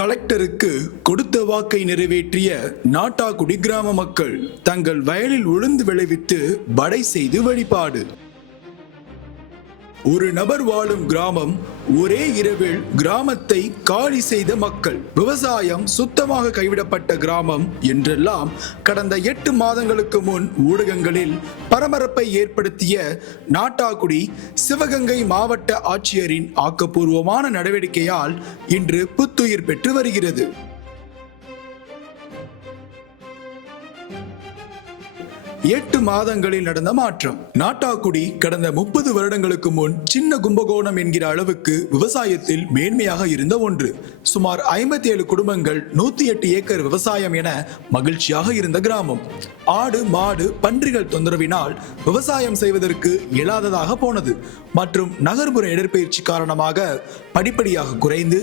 கலெக்டருக்கு கொடுத்த வாக்கை நிறைவேற்றிய நாட்டாக்குடி கிராம மக்கள் தங்கள் வயலில் உளுந்து விளைவித்து வடை செய்து வழிபாடு. ஒரு நபர் வாழும் கிராமம், ஒரே இரவில் கிராமத்தை காலி செய்த மக்கள், விவசாயம் சுத்தமாக கைவிடப்பட்ட கிராமம் என்றெல்லாம் கடந்த 8 மாதங்களுக்கு முன் ஊடகங்களில் பரபரப்பை ஏற்படுத்திய நாட்டாக்குடி சிவகங்கை மாவட்ட ஆட்சியரின் ஆக்கப்பூர்வமான நடவடிக்கையால் இன்று புத்துயிர் பெற்று வருகிறது. 8 மாதங்களில் நடந்த மாற்றம். நாட்டாக்குடி கடந்த 30 வருடங்களுக்கு முன் சின்ன கும்பகோணம் என்கிற அளவுக்கு விவசாயத்தில் மேன்மையாக இருந்த ஒன்று. சுமார் 57 குடும்பங்கள், 108 ஏக்கர் விவசாயம் என மகிழ்ச்சியாக இருந்த கிராமம். ஆடு மாடு பன்றிகள் தொந்தரவினால் விவசாயம் செய்வதற்கு இயலாததாக போனது மற்றும் நகர்ப்புற இடற்பெயர்ச்சி காரணமாக படிப்படியாக குறைந்து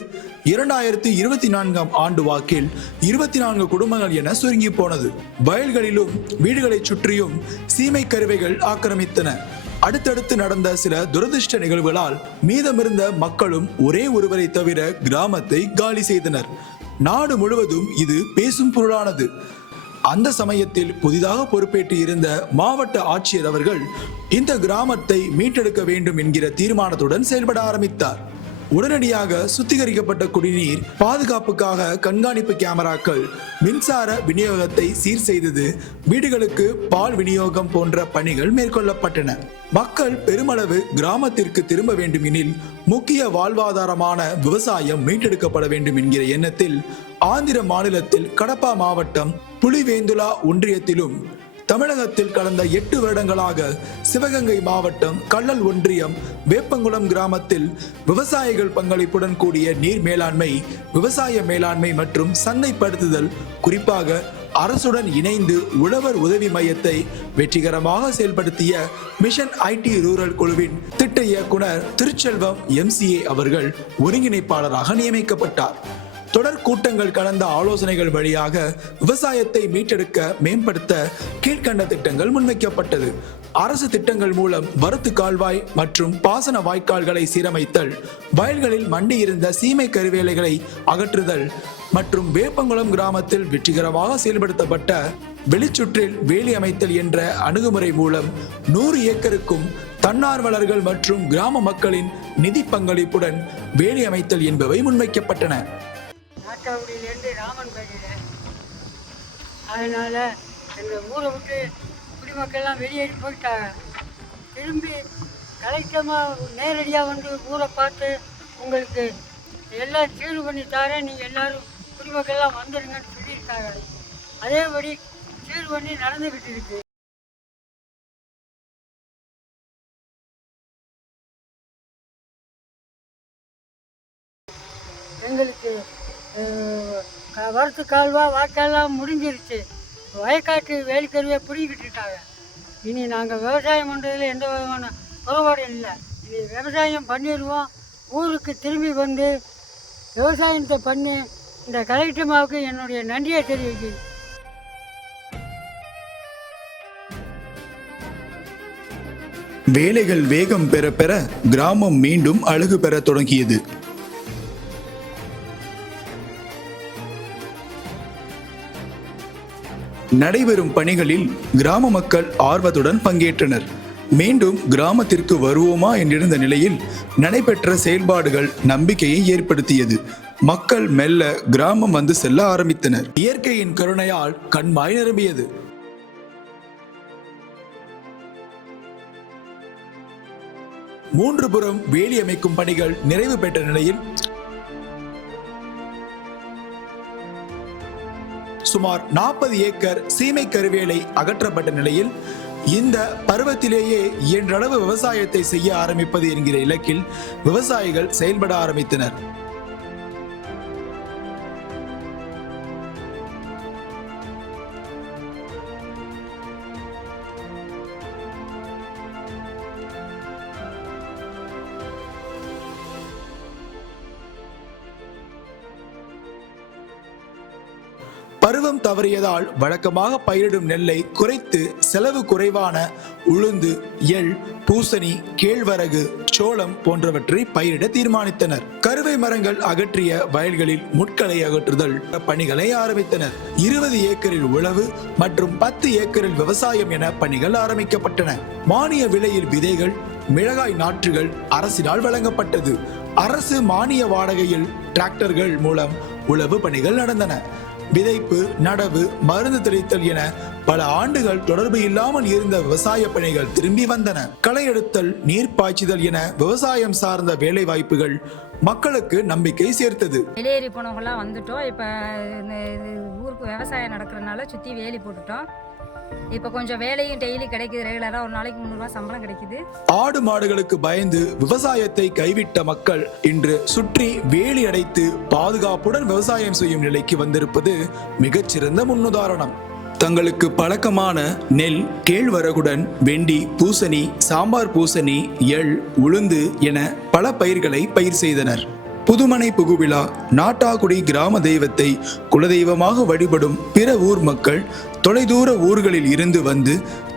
2024ஆம் ஆண்டு வாக்கில் 24 குடும்பங்கள் என சுருங்கி போனது. வயல்களிலும் வீடுகளை சுற்றியும் சீமை கருவைகள் ஆக்கிரமித்தன. அடுத்தடுத்து நடந்த சில துரதிருஷ்ட நிகழ்வுகளால் மீதமிருந்த மக்களும் ஒரே ஒருவரை தவிர கிராமத்தை காலி செய்தனர். நாடு முழுவதும் இது பேசும் பொருளானது. அந்த சமயத்தில் புதிதாக பொறுப்பேற்று இருந்த மாவட்ட ஆட்சியர் அவர்கள் இந்த கிராமத்தை மீட்டெடுக்க வேண்டும் என்கிற தீர்மானத்துடன் செயல்பட ஆரம்பித்தார். உடனடியாக சுத்திகரிக்கப்பட்ட குடிநீர், பாதுகாப்புக்காக கண்காணிப்பு கேமராக்கள், மின்சார விநியோகத்தை சீர் செய்தது, வீடுகளுக்கு பால் விநியோகம் போன்ற பணிகள் மேற்கொள்ளப்பட்டன. மக்கள் பெருமளவு கிராமத்திற்கு திரும்ப வேண்டுமெனில் முக்கிய வாழ்வாதாரமான விவசாயம் மீட்டெடுக்கப்பட வேண்டும் என்கிற எண்ணத்தில் ஆந்திர மாநிலத்தில் கடப்பா மாவட்டம் புலிவேந்துலா ஒன்றியத்திலும், தமிழகத்தில் கடந்த 8 வருடங்களாக சிவகங்கை மாவட்டம் கள்ளல் ஒன்றியம் வேப்பங்குளம் கிராமத்தில் விவசாயிகள் பங்களிப்புடன் கூடிய நீர் மேலாண்மை, விவசாய மேலாண்மை மற்றும் சந்தைப்படுத்துதல், குறிப்பாக அரசுடன் இணைந்து உழவர் உதவி மையத்தை வெற்றிகரமாக செயல்படுத்திய மிஷன் ஐடி ரூரல் குழுவின் திட்ட இயக்குனர் திருச்செல்வம் MCA அவர்கள் ஒருங்கிணைப்பாளராக நியமிக்கப்பட்டார். தொடர் கூட்டங்கள் கலந்த ஆலோசனைகள் வழியாக விவசாயத்தை மீட்டெடுக்க மேம்படுத்த கீழ்கண்ட திட்டங்கள் முன்வைக்கப்பட்டது. அரசு திட்டங்கள் மூலம் வரத்து கால்வாய் மற்றும் பாசன வாய்க்கால்களை சீரமைத்தல், வயல்களில் மண்டி இருந்த சீமை கருவேலைகளை அகற்றுதல் மற்றும் வேப்பங்குளம் கிராமத்தில் வெற்றிகரமாக செயல்படுத்தப்பட்ட வெளிச்சுற்றில் வேலி அமைத்தல் என்ற அணுகுமுறை மூலம் 100 ஏக்கருக்கும் தன்னார்வலர்கள் மற்றும் கிராம மக்களின் நிதி பங்களிப்புடன் வேலி அமைத்தல் என்பவை முன்வைக்கப்பட்டன. நாட்டாக்குடியிலேருந்து ராமன் பேசுகிறேன். அதனால் எங்கள் ஊரை விட்டு குடிமக்கள்லாம் வெளியேறி போயிட்டாங்க. திரும்பி கலெக்டமாக நேரடியாக வந்து ஊரை பார்த்து உங்களுக்கு எல்லாம் சீர் பண்ணி தரேன், நீங்கள் எல்லோரும் குடிமக்கள்லாம் வந்துடுங்கன்னு சொல்லியிருக்காங்க. அதேபடி சீர் பண்ணி நடந்துக்கிட்டு இருக்கு. எங்களுக்கு வரத்து கால்வா வாய்க்கால்லாம் முடிஞ்சிருச்சு. வயக்காட்டு வேலிக்கருவியை பிடிக்கிட்டு இருக்காங்க. இனி நாங்கள் விவசாயம் பண்ணுறதுல எந்த விதமான குறைபாடும் இல்லை. இனி விவசாயம் பண்ணிடுவோம். ஊருக்கு திரும்பி வந்து விவசாயத்தை பண்ணி இந்த கலெக்டர்மாவுக்கு என்னுடைய நன்றியை தெரிவிக்கிறேன். வேலைகள் வேகம் பெற பெற கிராமம் மீண்டும் அழகு பெற தொடங்கியது. நடைபெறும் பணிகளில் கிராம மக்கள் ஆர்வத்துடன் பங்கேற்றனர். மீண்டும் கிராமத்திற்கு வருவோமா என்றிருந்த நிலையில் நடைபெற்ற செயல்பாடுகள் நம்பிக்கையை ஏற்படுத்தியது. மக்கள் மெல்ல கிராமம் வந்து செல்ல ஆரம்பித்தனர். இயற்கையின் கருணையால் கண்மாய் நிரம்பியது. மூன்று புறம் வேலி அமைக்கும் பணிகள் நிறைவு பெற்ற நிலையில் சுமார் 40 ஏக்கர் சீமை கருவேலை அகற்றப்பட்ட நிலையில் இந்த பருவத்திலேயே இயன்றளவு விவசாயத்தை செய்ய ஆரம்பிப்பது என்கிற இலக்கில் விவசாயிகள் செயல்பட ஆரம்பித்தனர். பருவம் தவறியதால் வழக்கமாக பயிரிடும் நெல்லை குறைத்து செலவு குறைவான உளுந்து, எள், பூசணி, கேழ்வரகு, சோளம் போன்றவற்றை பயிரிட தீர்மானித்தனர். கருவை மரங்கள் அகற்றிய வயல்களில் முட்களை அகற்றுதல் பணிகளை ஆரம்பித்தனர். 20 ஏக்கரில் உழவு மற்றும் 10 ஏக்கரில் விவசாயம் என பணிகள் ஆரம்பிக்கப்பட்டன. மானிய விலையில் விதைகள், மிளகாய் நாற்றுகள் அரசினால் வழங்கப்பட்டது. அரசு மானிய வாடகையில் டிராக்டர்கள் மூலம் உழவு பணிகள் நடந்தன. விதைப்பு, நடவு, மருந்து தெளித்தல் என பல ஆண்டுகள் தொடர்பு இல்லாமல் இருந்த விவசாய பணிகள் திரும்பி வந்தன. களை எடுத்தல், நீர் பாய்ச்சுதல் என விவசாயம் சார்ந்த வேலை வாய்ப்புகள் மக்களுக்கு நம்பிக்கை சேர்த்தது. வெளியேறி போனவங்களாம் வந்துட்டோம். இப்போ ஊருக்கு விவசாயம் நடக்கிறதுனால சுற்றி வேலி போட்டுட்டோம். இப்போ கொஞ்சம் வேலையும் டெய்லி கிடைக்குது. ரெகுலராக ஒரு நாளைக்கு 300 ரூபா சம்பளம் கிடைக்குது. ஆடு மாடுகளுக்கு பயந்து விவசாயத்தை கைவிட்ட மக்கள் இன்று சுற்றி வேலி அடைத்து பாதுகாப்புடன் விவசாயம் செய்யும் நிலைக்கு வந்திருப்பது மிகச்சிறந்த முன்னுதாரணம். தங்களுக்கு பழக்கமான நெல், கேழ்வரகுடன் வெண்டி, பூசணி, சாம்பார் பூசணி, எள், உளுந்து என பல பயிர்களை பயிர் செய்தனர். புதுமனை புகுவிழா நாட்டாக்குடி கிராம தெய்வத்தை குலதெய்வமாக வழிபடும் பிற ஊர் மக்கள் தொலைதூர ஊர்களில் இருந்து வந்து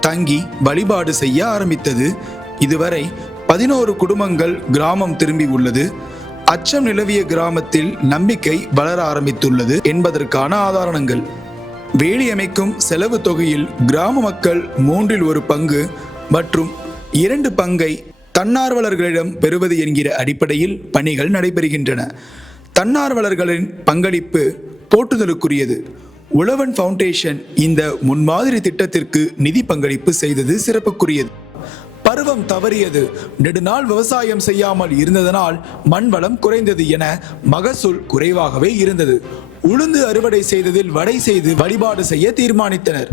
தங்கி வழிபாடு செய்ய ஆரம்பித்தது. இதுவரை 11 குடும்பங்கள் கிராமம் திரும்பி உள்ளது. அச்சம் நிலவிய கிராமத்தில் நம்பிக்கை வளர ஆரம்பித்துள்ளது என்பதற்கான ஆதாரங்கள். வேலி அமைக்கும் செலவு தொகையில் கிராம மக்கள் 1/3 பங்கு மற்றும் 2 பங்கை தன்னார்வலர்களிடம் பெறுவது என்கிற அடிப்படையில் பணிகள் நடைபெறுகின்றன. தன்னார்வலர்களின் பங்களிப்பு போற்றுதலுக்குரியது. உழவன் ஃபவுண்டேஷன் இந்த முன்மாதிரி திட்டத்திற்கு நிதி பங்களிப்பு செய்தது சிறப்புக்குரியது. பருவம் தவறியது, நெடுநாள் விவசாயம் செய்யாமல் இருந்ததனால் மண்வளம் குறைந்தது என மகசூல் குறைவாகவே இருந்தது. உளுந்து அறுவடை செய்ததில் வடை செய்து வழிபாடு செய்ய தீர்மானித்தனர்.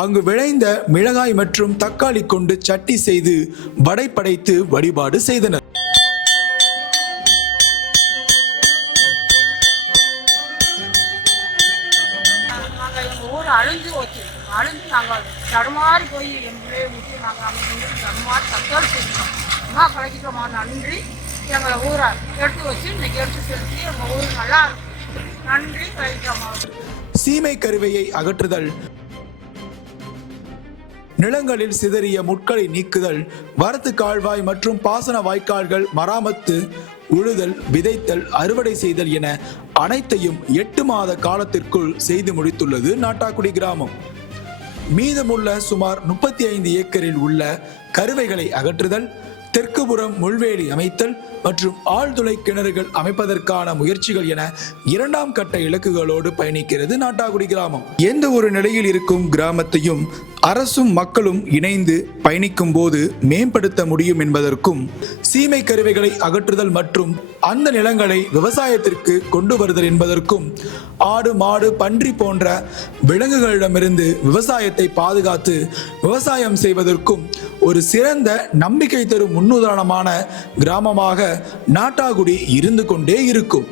அங்கு விளைந்த மிளகாய் மற்றும் தக்காளி கொண்டு சட்டி செய்து வடை படைத்து வழிபாடு செய்தனர். அழிஞ்சு நாங்கள் தடுமாறி போய் எங்களே விட்டு நாங்கள் அங்கே தடுமாறி தற்கொலை செய்யணும். அம்மா பழகிட்டோமா, நன்றி. எங்களை ஊரை எடுத்து வச்சு இன்னைக்கு எடுத்து செலுத்தி எங்கள் ஊர் நல்லா இருக்கு. நன்றி பழகிட்டோமா. சீமை கருவையை அகற்றுதல், நிலங்களில் சிதறிய முட்களை நீக்குதல், வரத்து கால்வாய் மற்றும் பாசன வாய்க்கால்கள் மராமத்து, உழுதல், விதைத்தல், அறுவடை செய்தல் என அனைத்தையும் 8 மாத காலத்திற்குள் செய்து முடித்துள்ளது நாட்டாக்குடி கிராமம். மீதமுள்ள சுமார் 35 ஏக்கரில் உள்ள கருவைகளை அகற்றுதல், தெற்குபுறம் முள்வேலி அமைத்தல் மற்றும் ஆழ்துளை கிணறுகள் அமைப்பதற்கான முயற்சிகள் என 2ஆம் கட்ட இலக்குகளோடு பயணிக்கிறது நாட்டாக்குடி கிராமம். எந்த ஒரு நிலையில் இருக்கும் கிராமத்தையும் அரசும் மக்களும் இணைந்து பயணிக்கும் போது மேம்படுத்த முடியும் என்பதற்கும் சீமை கருவைகளை அகற்றுதல் மற்றும் அந்த நிலங்களை விவசாயத்திற்கு கொண்டு வருதல் என்பதற்கும் ஆடு, மாடு, பன்றி போன்ற விலங்குகளிடமிருந்து விவசாயத்தை பாதுகாத்து விவசாயம் செய்வதற்கும் ஒரு சிறந்த நம்பிக்கை தரும் முன்னுதாரணமான கிராமமாக நாட்டாக்குடி இருந்து கொண்டே இருக்கும்.